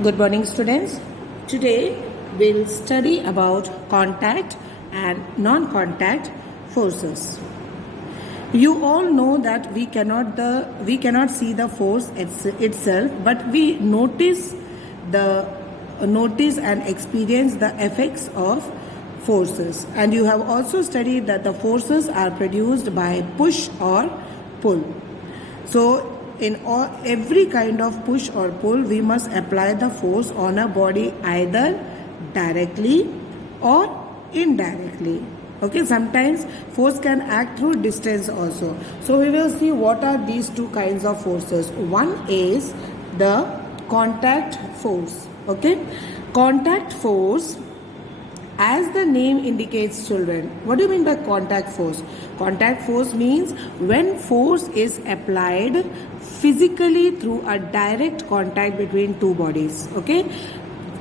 Good morning, students. Today we'll study about contact and non-contact forces. You all know that we cannot see the force itself, but we notice and experience the effects of forces. And you have also studied that the forces are produced by push or pull. So in every kind of push or pull, we must apply the force on a body either directly or indirectly. Okay, sometimes force can act through distance also. So we will see what are these two kinds of forces. One is the contact force. Okay, contact force, as the name indicates, children. What do you mean by contact force? Contact force means when force is applied physically through a direct contact between two bodies. Okay,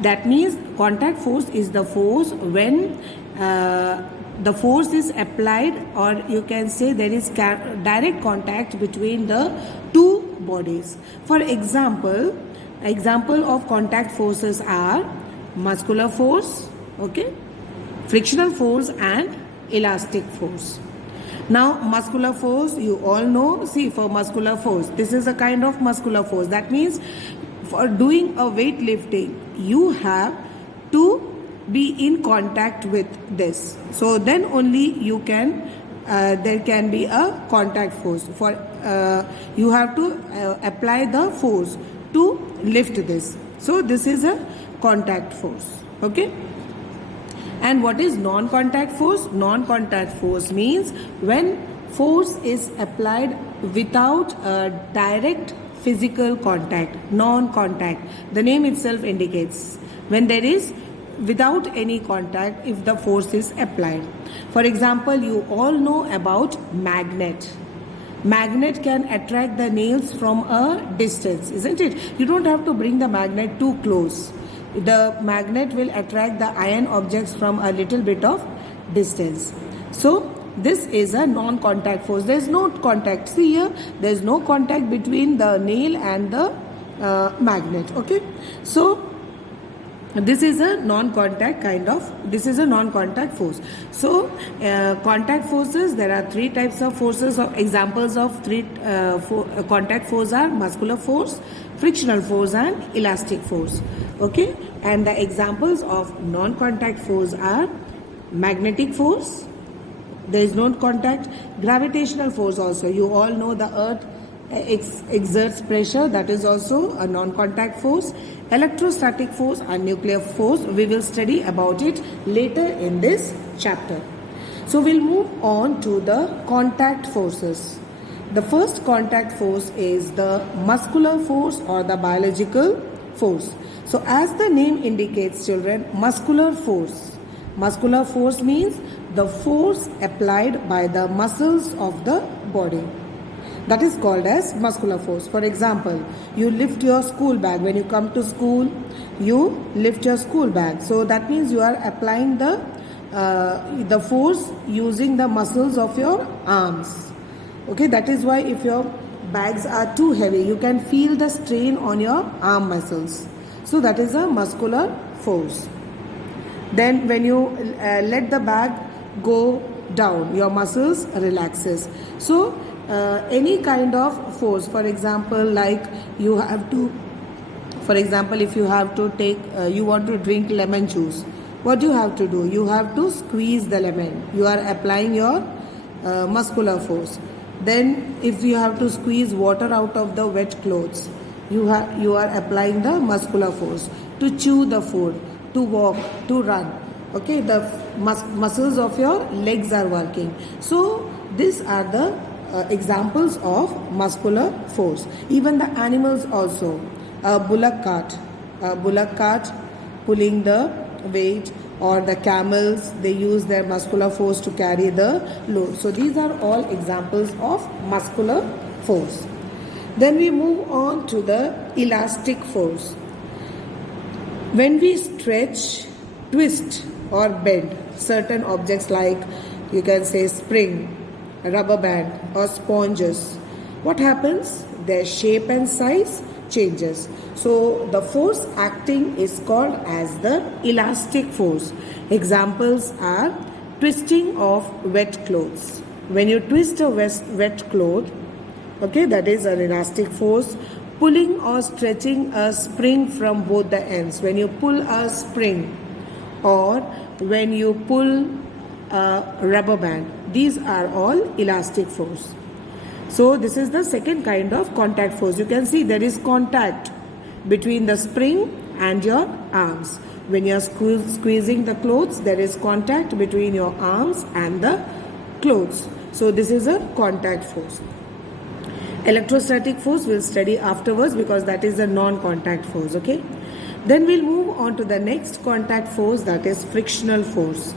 that means contact force is the force when the force is applied, or you can say there is direct contact between the two bodies. For example of contact forces are muscular force, okay, frictional force and elastic force. Now muscular force, you all know. See, for muscular force, this is a kind of muscular force. That means for doing a weightlifting, you have to be in contact with this. So then only you can there can be a contact force. For you have to apply the force to lift this. So this is a contact force. Okay. And what is non-contact force? Non-contact force means when force is applied without a direct physical contact, non-contact. The name itself indicates when there is without any contact if the force is applied. For example, you all know about magnet. Magnet can attract the nails from a distance, isn't it? You don't have to bring the magnet too close. The magnet will attract the iron objects from a little bit of distance. So this is a non-contact force. There is no contact. See here, there is no contact between the nail and the magnet. Okay, so this is a non-contact force. So contact forces, there are three types of forces. Examples of contact force are muscular force, frictional force and elastic force. Okay, and the examples of non-contact force are magnetic force, there is no contact. Gravitational force also, you all know the earth exerts pressure, that is also a non-contact force. Electrostatic force and nuclear force, we will study about it later in this chapter. So we'll move on to the contact forces. The first contact force is the muscular force or the biological force. So as the name indicates, children, muscular force. Muscular force means the force applied by the muscles of the body. That is called as muscular force. For example, you lift your school bag. When you come to school, you lift your school bag. So that means you are applying the force using the muscles of your arms. Okay, that is why if your bags are too heavy, you can feel the strain on your arm muscles. So that is a muscular force. Then when you let the bag go down, your muscles relaxes. So any kind of force, for example, like you have to, for example, if you have to take, you want to drink lemon juice, what do you have to do? You have to squeeze the lemon. You are applying your muscular force. Then if you have to squeeze water out of the wet clothes, you are applying the muscular force. To chew the food, to walk, to run. Okay, the muscles of your legs are working. So these are the examples of muscular force. Even the animals also. A bullock cart pulling the weight, or the camels, they use their muscular force to carry the load. So these are all examples of muscular force. Then we move on to the elastic force. When we stretch, twist or bend certain objects, like you can say spring, rubber band or sponges, what happens? Their shape and size changes. So the force acting is called as the elastic force. Examples are twisting of wet clothes. When you twist a wet cloth, okay, that is an elastic force. Pulling or stretching a spring from both the ends. When you pull a spring or when you pull a rubber band, these are all elastic force. So this is the second kind of contact force. You can see there is contact between the spring and your arms. When you are squeezing the clothes, there is contact between your arms and the clothes. So this is a contact force. Electrostatic force we'll study afterwards because that is a non-contact force, okay? Then we'll move on to the next contact force, that is frictional force.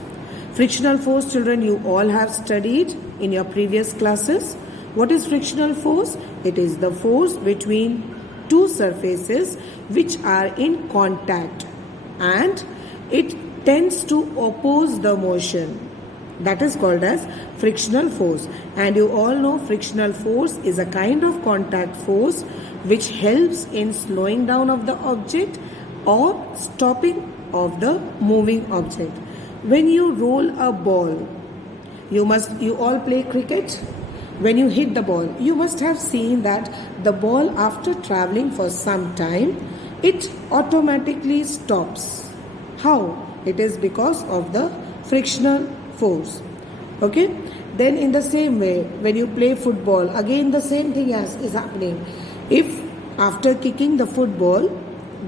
Frictional force, children, you all have studied in your previous classes. What is frictional force? It is the force between two surfaces which are in contact and it tends to oppose the motion. That is called as frictional force. And you all know frictional force is a kind of contact force which helps in slowing down of the object or stopping of the moving object. When you roll a ball, you all play cricket. When you hit the ball, you must have seen that the ball, after traveling for some time, it automatically stops. How? It is because of the frictional force. Okay? Then in the same way, when you play football, again the same thing is happening. If after kicking the football,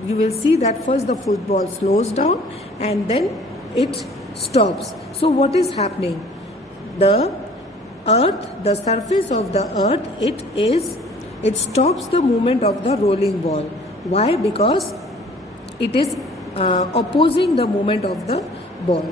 you will see that first the football slows down and then it stops. So what is happening? The earth, the surface of the earth, it stops the movement of the rolling ball. Why? Because it is opposing the movement of the ball.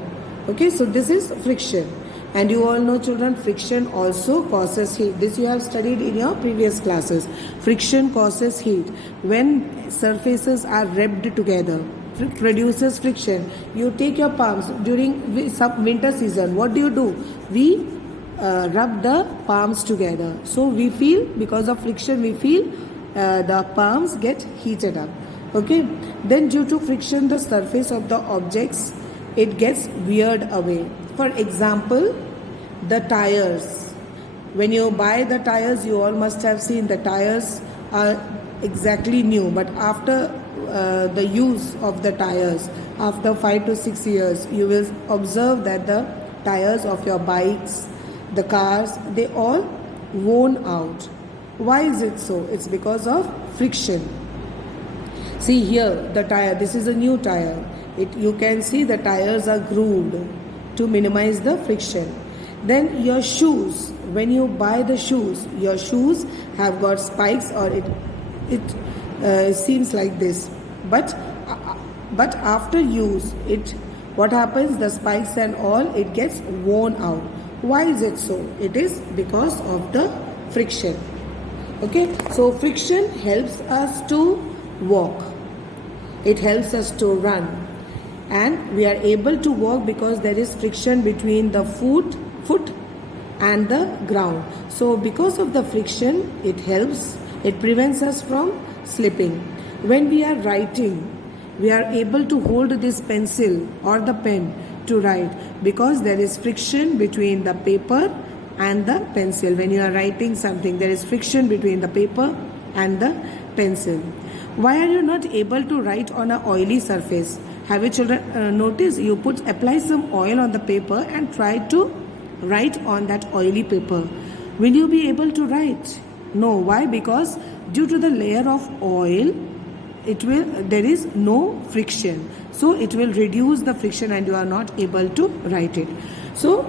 Okay, so this is friction. And you all know, children, friction also causes heat. This you have studied in your previous classes. Friction causes heat. When surfaces are rubbed together, it produces friction. You take your palms during winter season. What do? We rub the palms together. So we feel, because of friction, we feel the palms get heated up. Okay. Then due to friction, the surface of the objects, it gets weared away. For example, the tires. When you buy the tires, you all must have seen the tires are exactly new. But after the use of the tires, after 5 to 6 years, you will observe that the tires of your bikes, the cars, they all worn out. Why is it so? It's because of friction. See here, the tire, this is a new tire. You can see the tires are grooved to minimize the friction. Then your shoes, when you buy the shoes, your shoes have got spikes or it seems like this. But after use, what happens? The spikes and all, it gets worn out. Why is it so? It is because of the friction. Okay, so friction helps us to walk. It helps us to run. And we are able to walk because there is friction between the foot and the ground. So because of the friction, it helps, it prevents us from slipping. When we are writing, we are able to hold this pencil or the pen to write because there is friction between the paper and the pencil. When you are writing something, there is friction between the paper and the pencil. Why are you not able to write on an oily surface? Have you children noticed? You apply some oil on the paper and try to write on that oily paper. Will you be able to write? No. Why? Because due to the layer of oil, there is no friction. So it will reduce the friction and you are not able to write it. So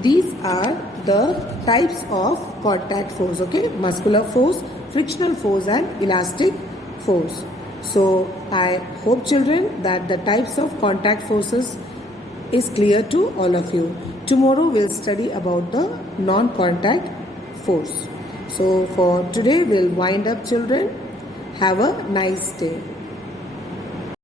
these are the types of contact force, okay? Muscular force, frictional force and elastic force. So I hope, children, that the types of contact forces is clear to all of you. Tomorrow we'll study about the non-contact force. So for today we'll wind up, children. Have a nice day.